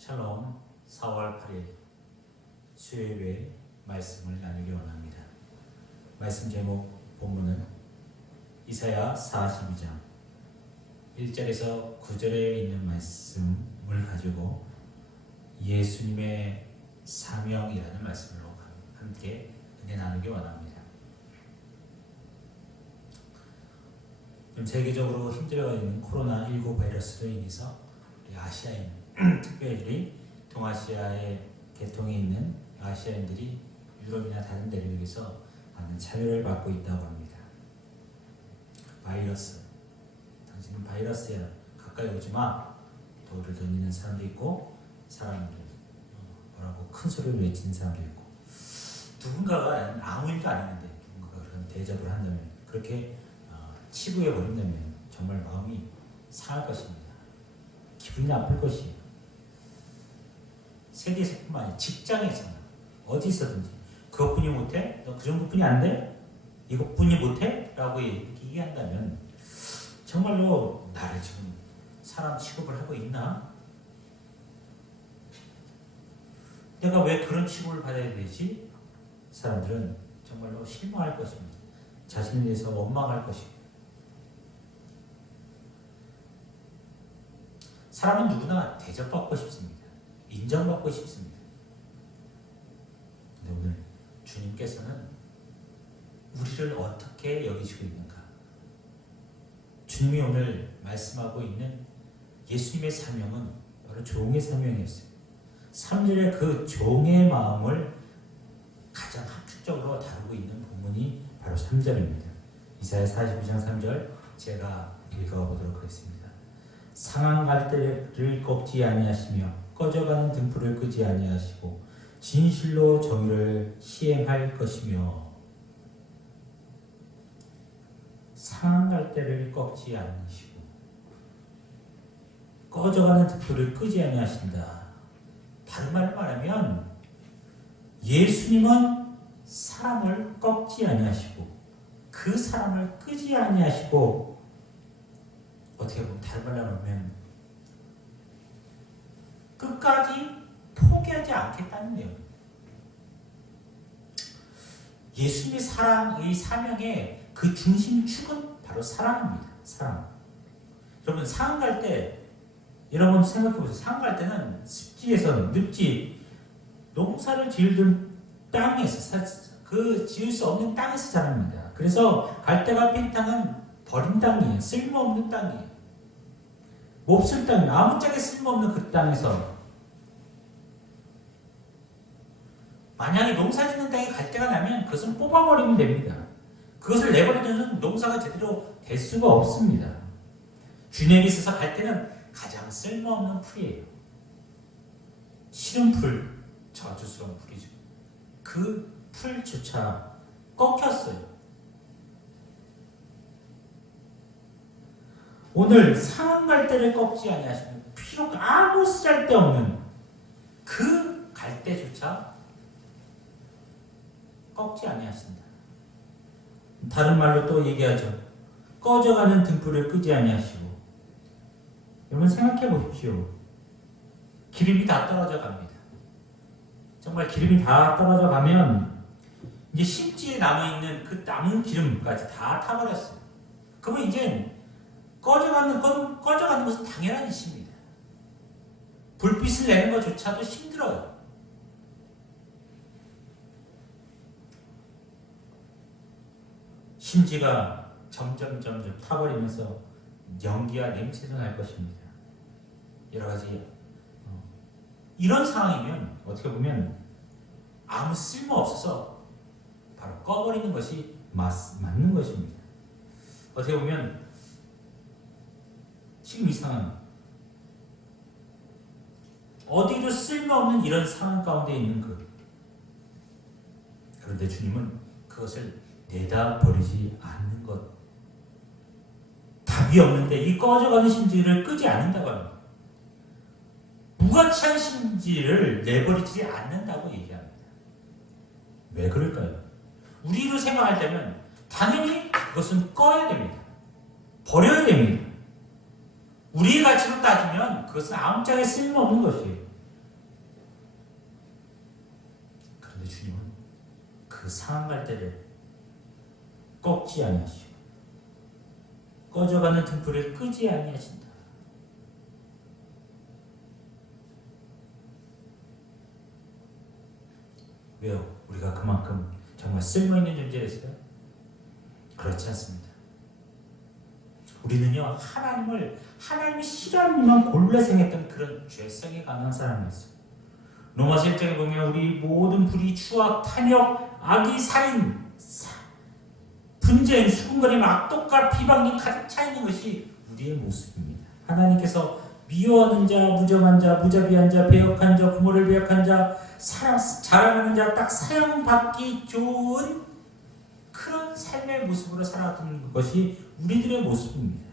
샬롬 4월 8일 수요일에 말씀을 나누기 원합니다. 말씀 제목 본문은 이사야 42장 1절에서 9절에 있는 말씀을 가지고 예수님의 사명이라는 말씀으로 함께 은혜 나누기 원합니다. 좀 세계적으로 힘들어가 있는 코로나19 바이러스로 인해서 우리 아시아인 특별히 동아시아에 개통해 있는 아시아인들이 유럽이나 다른 대륙에서 많은 차별을 받고 있다고 합니다. 바이러스, 당신은 바이러스야, 가까이 오지 마, 돌을 던지는 사람도 있고 사람들 뭐라고 큰 소리를 외치는 사람도 있고, 누군가가 아무 일도 안 했는데 누군가가 그런 대접을 한다면, 그렇게 치부해 버린다면 정말 마음이 상할 것입니다. 기분이 나쁠 것이에요. 세계에서뿐만 아니라 직장에서나 어디서든지 그것뿐이 못해? 너 그 정도뿐이 안 돼? 이것뿐이 못해? 라고 얘기한다면 정말로 나를 지금 사람 취급을 하고 있나? 내가 왜 그런 취급을 받아야 되지? 사람들은 정말로 실망할 것입니다. 자신에 대해서 원망할 것입니다. 사람은 누구나 대접받고 싶습니다. 인정받고 싶습니다. 근데 오늘 주님께서는 우리를 어떻게 여기시고 있는가? 주님이 오늘 말씀하고 있는 예수님의 사명은 바로 종의 사명이었어요. 3절의 그 종의 마음을 가장 합축적으로 다루고 있는 본문이 바로 3절입니다. 이사야 42장 3절 제가 읽어보도록 하겠습니다. 상한 갈대를 꺾지 아니하시며 꺼져가는 등불을 끄지 아니하시고 진실로 정의를 시행할 것이며, 상한 갈대를 꺾지 않으시고 꺼져가는 등불을 끄지 아니하신다. 다른 말로 말하면 예수님은 사람을 꺾지 아니하시고 그 사람을 끄지 아니하시고, 어떻게 보면 다른 말로 하면 끝까지 포기하지 않겠다는 내용입니다. 예수님의 사랑의 사명의 그 중심축은 바로 사랑입니다. 사랑. 여러분 상한 갈 때, 여러분 생각해보세요. 상한 갈 때는 습지에서는 늪지, 농사를 지을 땅에서, 그 지을 수 없는 땅에서 자랍니다. 그래서 갈대가 핀 땅은 버린 땅이에요. 쓸모없는 땅이에요. 몹쓸 땅이에요. 아무짝에 쓸모없는 그 땅에서 만약에 농사 짓는 땅에 갈대가 나면 그것은 뽑아버리면 됩니다. 그것을 내버려두면 농사가 제대로 될 수가 없습니다. 주님에 있어서 갈대는 가장 쓸모없는 풀이에요. 싫은 풀, 저주스러운 풀이죠. 그 풀조차 꺾였어요. 오늘 상한 갈대를 꺾지 아니하시는, 비록 아무 쓰잘데없는 그 갈대조차 꺾지 아니하신다. 다른 말로 또 얘기하죠. 꺼져가는 등불을 끄지 아니하시고. 여러분 생각해 보십시오. 기름이 다 떨어져 갑니다. 정말 기름이 다 떨어져 가면 이제 심지에 남아있는 그 남은 기름까지 다 타버렸어요. 그러면 이제 꺼져가는 것은 당연한 일입니다. 불빛을 내는 것조차도 힘들어요. 심지가 점점 타버리면서 연기와 냄새도 날 것입니다. 여러 가지 이런 상황이면 어떻게 보면 아무 쓸모 없어서 바로 꺼버리는 것이 맞는 것입니다. 어떻게 보면 지금 이 상황, 어디도 쓸모없는 이런 상황 가운데 있는 것, 그런데 주님은 그것을 내다버리지 않는 것, 답이 없는데 이 꺼져가는 심지를 끄지 않는다고 합니다. 무가치한 심지를 내버리지 않는다고 얘기합니다. 왜 그럴까요? 우리로 생각할 때면 당연히 그것은 꺼야 됩니다. 버려야 됩니다. 우리의 가치로 따지면 그것은 아무짝에 쓸모없는 것이에요. 상한 갈대를 꺾지 아니하시고 꺼져가는 등불을 끄지 아니하신다. 왜요? 우리가 그만큼 정말 쓸모있는 존재였어요? 그렇지 않습니다. 우리는요, 하나님이 싫어하는 일만 골라서 행했던 그런 죄성이 강한 사람이었어요. 로마서 1장에 보면 우리 모든 불의, 추악, 탐욕, 악의, 살인, 분쟁, 수군거림, 악독과 비방이 가득 차 있는 것이 우리의 모습입니다. 하나님께서 미워하는 자, 무정한 자, 무자비한 자, 배역한 자, 부모를 배역한 자, 자랑하는 자, 딱 사랑받기 좋은 그런 삶의 모습으로 살아가는 것이 우리들의 모습입니다.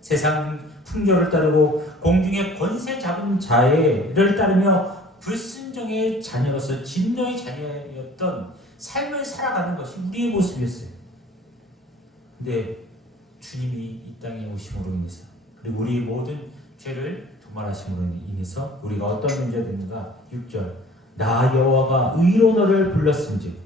세상 풍조를 따르고 공중의 권세 잡은 자를 따르며 불순종의 자녀로서 진노의 자녀였던 삶을 살아가는 것이 우리의 모습이었어요. 근데 주님이 이 땅에 오심으로 인해서 그리고 우리 모든 죄를 도말하심으로 인해서 우리가 어떤 문제가 됐는가? 6절 나 여호와가 의로 너를 불렀은즉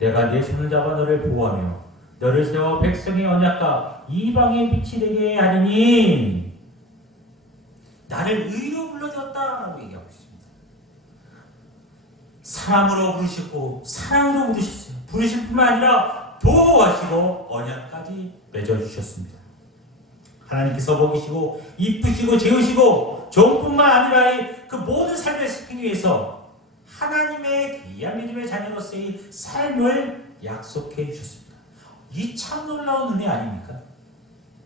내가 내 손을 잡아 너를 보호하며 너를 세워 백성의 언약과 이방의 빛이 되게 하리니 나를 의로 불러주었다라고 얘기하고 있습니다. 사랑으로 부르시고 사랑으로 부르셨어요. 부르실 뿐만 아니라 보호하시고 언약까지 맺어주셨습니다. 하나님께서 먹이시고 이쁘시고 재우시고 종뿐만 아니라 그 모든 삶을 살기 위해서 하나님의 귀한 믿음의 자녀로서의 삶을 약속해 주셨습니다. 이 참 놀라운 은혜 아닙니까?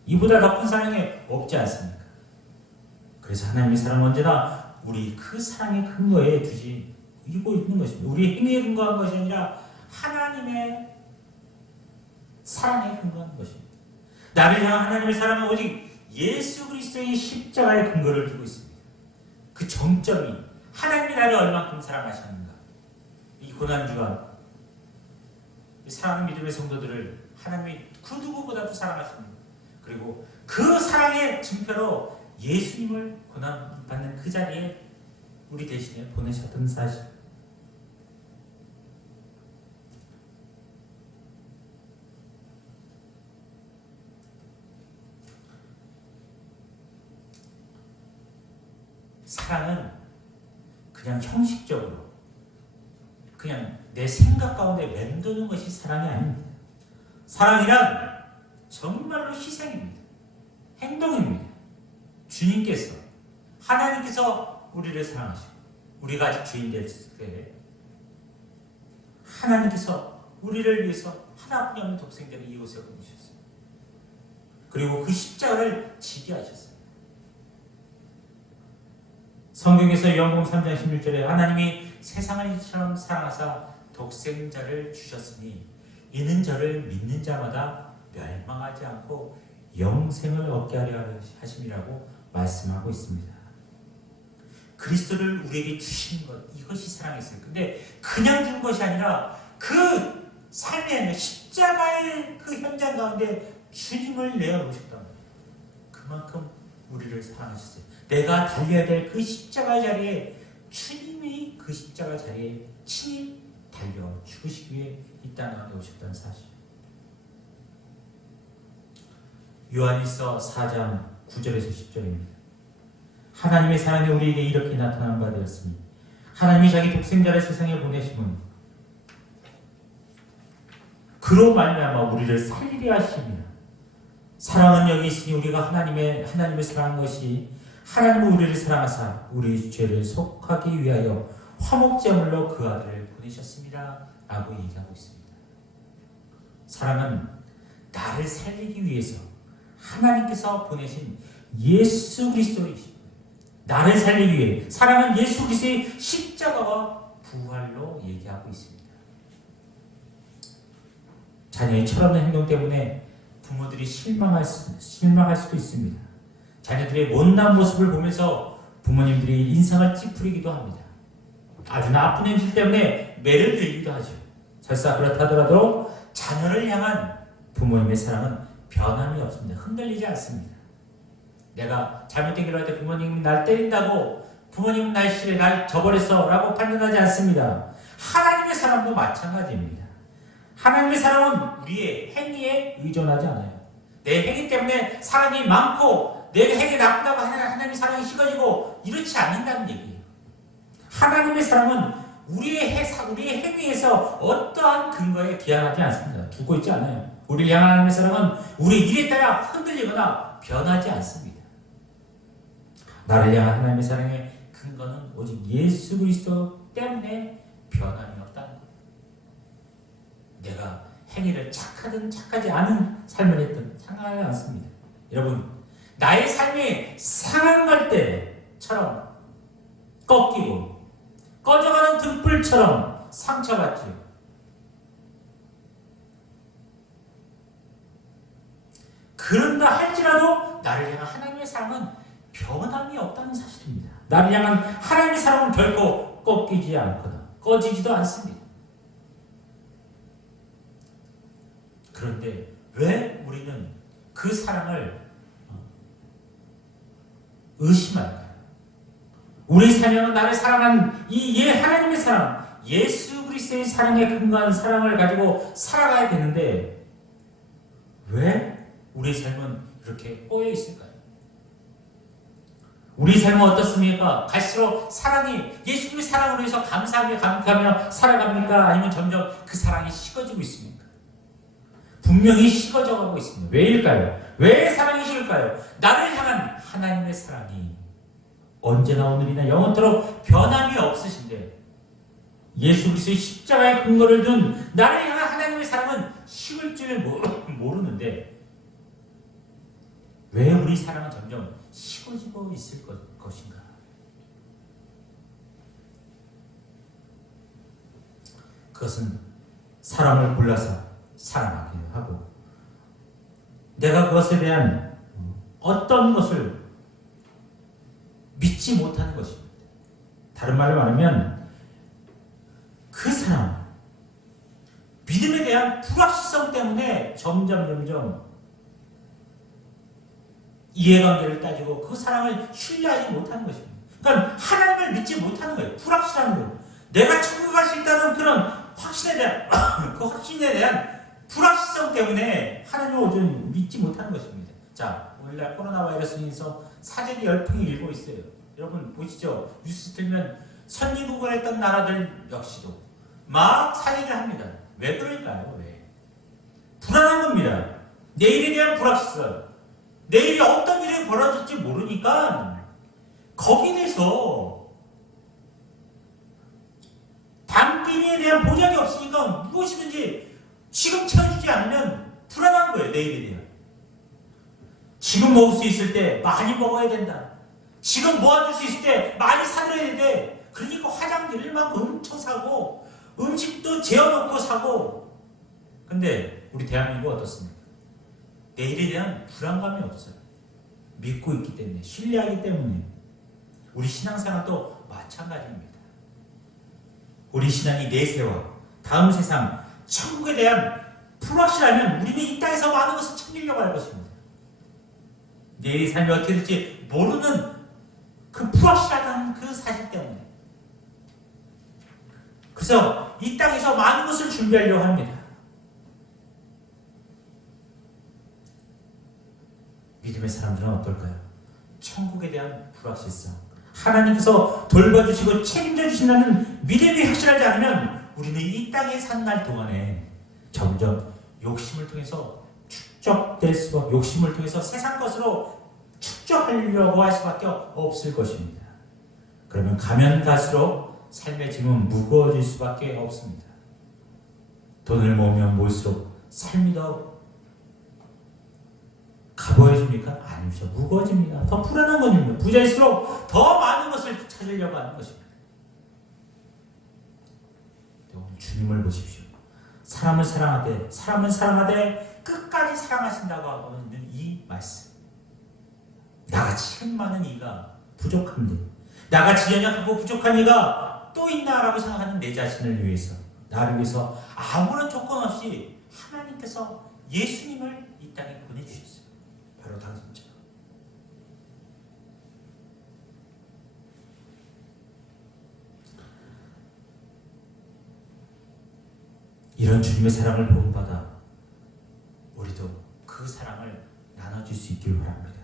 이보다 더 큰 사랑이 없지 않습니까? 그래서 하나님의 사랑은 언제나 우리 그 사랑의 근거에 두고 있는 것입니다. 우리 행위에 근거한 것이 아니라 하나님의 사랑에 근거한 것입니다. 나를 향한 하나님의 사랑은 오직 예수 그리스도의 십자가의 근거를 두고 있습니다. 그 정점이 하나님이 나를 얼만큼 사랑하셨는가. 이 고난주간 사랑하는 믿음의 성도들을 하나님이 그 누구보다도 사랑하십니다. 그리고 그 사랑의 증표로 예수님을 고난받는 그 자리에 우리 대신에 보내셨던 사실. 사랑은 그냥 형식적으로 그냥 내 생각 가운데 맴도는 것이 사랑이 아닙니다. 사랑이란 정말로 희생입니다. 행동입니다. 주님께서 하나님께서 우리를 사랑하시고 우리가 아직 죄인 됐을 때 하나님께서 우리를 위해서 하나뿐이 없는 독생자를 이곳에 보내셨어요. 그리고 그 십자가를 지게 하셨어요. 성경에서 요한복음 3장 16절에 하나님이 세상을 이처럼 사랑하사 독생자를 주셨으니 이는 저를 믿는 자마다 멸망하지 않고 영생을 얻게 하려 하심이라고 말씀하고 있습니다. 그리스도를 우리에게 주신 것, 이것이 사랑이었어요. 근데 그냥 준 것이 아니라 그 삶의 십자가의 그 현장 가운데 주님을 내어놓으셨단 말이에요. 그만큼 우리를 사랑하셨어요. 내가 달려야 될 그 십자가 자리에 주님이 그 십자가 자리에 친히 달려 죽으시기 위해 이 땅에 오셨다는 사실. 요한일서 4장 9절에서 10절입니다. 하나님의 사랑이 우리에게 이렇게 나타난 바 되었으니 하나님이 자기 독생자를 세상에 보내심은 그로 말미암아 우리를 살리려 하심이라. 사랑은 여기 있으니 우리가 하나님을 사랑한 것이 하나님은 우리를 사랑하사 우리 죄를 속하기 위하여 화목제물로 그 아들을 보내셨습니다 라고 얘기하고 있습니다. 사랑은 나를 살리기 위해서 하나님께서 보내신 예수 그리스도이십니다. 나를 살리기 위해 사랑은 예수 그리스도의 십자가와 부활로 얘기하고 있습니다. 자녀의 철없는 행동 때문에 부모들이 실망할 수도 있습니다. 자녀들의 못난 모습을 보면서 부모님들이 인상을 찌푸리기도 합니다. 아주 나쁜 행실 때문에 매를 들기도 하죠. 설사 그렇다 하더라도 자녀를 향한 부모님의 사랑은 변함이 없습니다. 흔들리지 않습니다. 내가 잘못된 길을 할 때 부모님이 날 때린다고 부모님은 날 싫어해, 날 저버렸어 라고 판단하지 않습니다. 하나님의 사랑도 마찬가지입니다. 하나님의 사랑은 우리의 행위에 의존하지 않아요. 내 행위 때문에 사랑이 많고 내 행위 나쁘다고 하나님의 사랑이 식어지고 이렇지 않는다는 얘기예요. 하나님의 사랑은 우리의 행위에서 어떠한 근거에 기한하지 않습니다. 두고 있지 않아요. 우리를 향한 하나님의 사랑은 우리 일에 따라 흔들리거나 변하지 않습니다. 나를 향한 하나님의 사랑의 근거는 오직 예수 그리스도 때문에 변함이 없다는 거예요. 내가 행위를 착하든 착하지 않은 삶을 했든 상하지 않습니다. 여러분, 나의 삶이 상한 때처럼 꺾이고 꺼져가는 등불처럼 상처받지요. 그런다 할지라도 나를 향한 하나님의 사랑은 변함이 없다는 사실입니다. 나를 향한 하나님의 사랑은 결코 꺾이지 않거나 꺼지지도 않습니다. 그런데 왜 우리는 그 사랑을 의심할까요? 우리 삶에는 나를 사랑한 이 하나님의 사랑, 예수 그리스도의 사랑에 근거한 사랑을 가지고 살아가야 되는데 왜 우리 삶은 이렇게 꼬여 있을까요? 우리 삶은 어떻습니까? 갈수록 사랑이 예수님의 사랑으로 해서 감사하며 살아갑니까? 아니면 점점 그 사랑이 식어지고 있습니까? 분명히 식어져 가고 있습니다. 왜일까요? 왜 사랑이 식을까요? 나를 향한 하나님의 사랑이 언제나 오늘이나 영원토록 변함이 없으신데 예수 그리스도의 십자가의 근거를 둔 나를 향한 하나님의 사랑은 식을 줄 모르는데 왜 우리 사랑은 점점 식어지고 있을 것인가? 그것은 사람을 골라서 사랑하게 하고 내가 그것에 대한 어떤 것을 믿지 못하는 것입니다. 다른 말로 말하면 그 사람, 믿음에 대한 불확실성 때문에 점점 이해관계를 따지고 그 사랑을 신뢰하지 못하는 것입니다. 그러니까 하나님을 믿지 못하는 거예요. 불확실한 거예요. 내가 천국 갈 수 있다는 그런 확신에 대한 그 확신에 대한 불확실성 때문에 하나님을 온전히 믿지 못하는 것입니다. 자, 오늘날 코로나 바이러스로 인해서 사제기 열풍이 일고 있어요. 여러분 보시죠. 뉴스 들면 선진국을 했던 나라들 역시도 막 사제기를 합니다. 왜 그럴까요? 왜? 불안한 겁니다. 내일에 대한 불확실성. 내일이 어떤 일이 벌어질지 모르니까 거기에 대해서 당빈에 대한 보장이 없으니까 무엇이든지 지금 채워주지 않으면 불안한 거예요. 내일에 대한. 지금 먹을 수 있을 때 많이 먹어야 된다. 지금 모아줄 수 있을 때 많이 사들여야 돼. 그러니까 화장지를 막 엄청 사고 음식도 재워놓고 사고. 근데 우리 대한민국 어떻습니까? 내일에 대한 불안감이 없어요. 믿고 있기 때문에, 신뢰하기 때문에. 우리 신앙생활도 마찬가지입니다. 우리 신앙이 내세와 다음 세상, 천국에 대한 불확실하면 우리는 이 땅에서 많은 것을 챙기려고 할 것입니다. 내일 삶이 어떻게 될지 모르는 그 불확실하다는 그 사실 때문에. 그래서 이 땅에서 많은 것을 준비하려고 합니다. 믿음의 사람들은 어떨까요? 천국에 대한 불확실성, 하나님께서 돌봐주시고 책임져 주신다는 믿음이 확실하지 않으면 우리는 이 땅에 산 날 동안에 점점 욕심을 통해서 욕심을 통해서 세상 것으로 축적하려고 할 수밖에 없을 것입니다. 그러면 가면 갈수록 삶의 짐은 무거워질 수밖에 없습니다. 돈을 모으면 모을수록 삶이 더 가보여집니까? 아니죠. 무거워집니다. 더 불안한 것입니다. 부자일수록 더 많은 것을 찾으려고 하는 것입니다. 주님을 보십시오. 사람을 사랑하되 끝까지 사랑하신다고 하고 있는 이 말씀. 나같이 힘 많은 이가 부족한데, 나같이 연약하고 부족한 이가 또 있나라고 생각하는 내 자신을 위해서, 나를 위해서 아무런 조건 없이 하나님께서 예수님을 이 땅에 보내주셨어요. 바로 당신처럼. 이런 주님의 사랑을 본받아 우리도 그 사랑을 나눠줄 수 있길 바랍니다.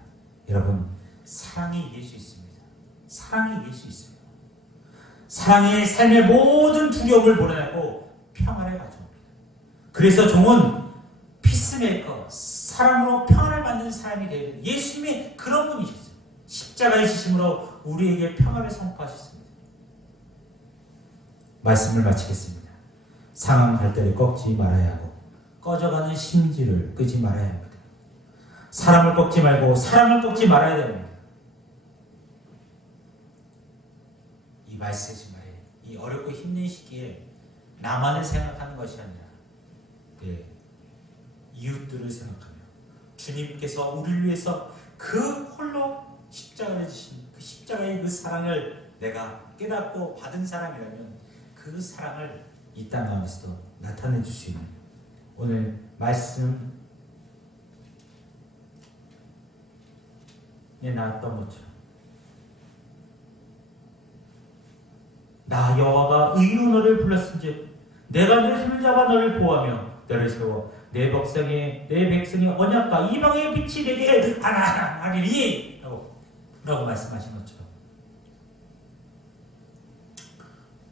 여러분, 사랑이 이길 수 있습니다. 사랑이 이길 수 있어요. 사랑이 삶의 모든 두려움을 보내고 평화를 가져옵니다. 그래서 종은 피스메이커, 사랑으로 평화를 만드는 사람이 되어야 돼요. 예수님이 그런 분이셨어요. 십자가의 지심으로 우리에게 평화를 선포하셨습니다. 말씀을 마치겠습니다. 상한 갈대를 꺾지 말아야 하고 꺼져가는 심지를 끄지 말아야 합니다. 사람을 꺾지 말고 사랑을 꺾지 말아야 됩니다. 이 말씀이 말이에요. 이 어렵고 힘든 시기에 나만을 생각하는 것이 아니라 이웃들을 생각하며 주님께서 우리를 위해서 그 홀로 십자가를 지신 그 십자가의 그 사랑을 내가 깨닫고 받은 사람이라면 그 사랑을 이 땅 가운데서도 나타내 줄 수 있는 오늘 말씀에 나왔던 것처럼 나 여호와가 의로 너를 불렀은즉 내가 내 손을 잡아 너를 보호하며 너를 세워 내 백성의 언약과 이방의 빛이 되게 하리니 라고 말씀하신 것처럼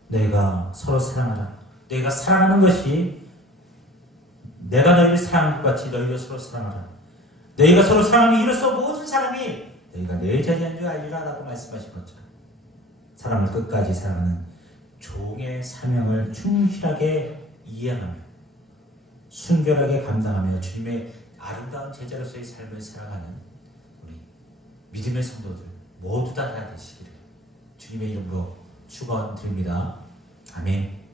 너희가 서로 사랑하라. 너희가 사랑하는 것이 내가 너희를 사랑한 것 같이 너희도 서로 사랑하라. 너희가 서로 사랑하면 이로써 모든 사람이 너희가 내 자녀인 줄 알리라 라고 말씀하신 것처럼 사람을 끝까지 사랑하는 종의 사명을 충실하게 이해하며 순결하게 감당하며 주님의 아름다운 제자로서의 삶을 살아가는 우리 믿음의 성도들 모두 다 되시기를 주님의 이름으로 축원드립니다. 아멘.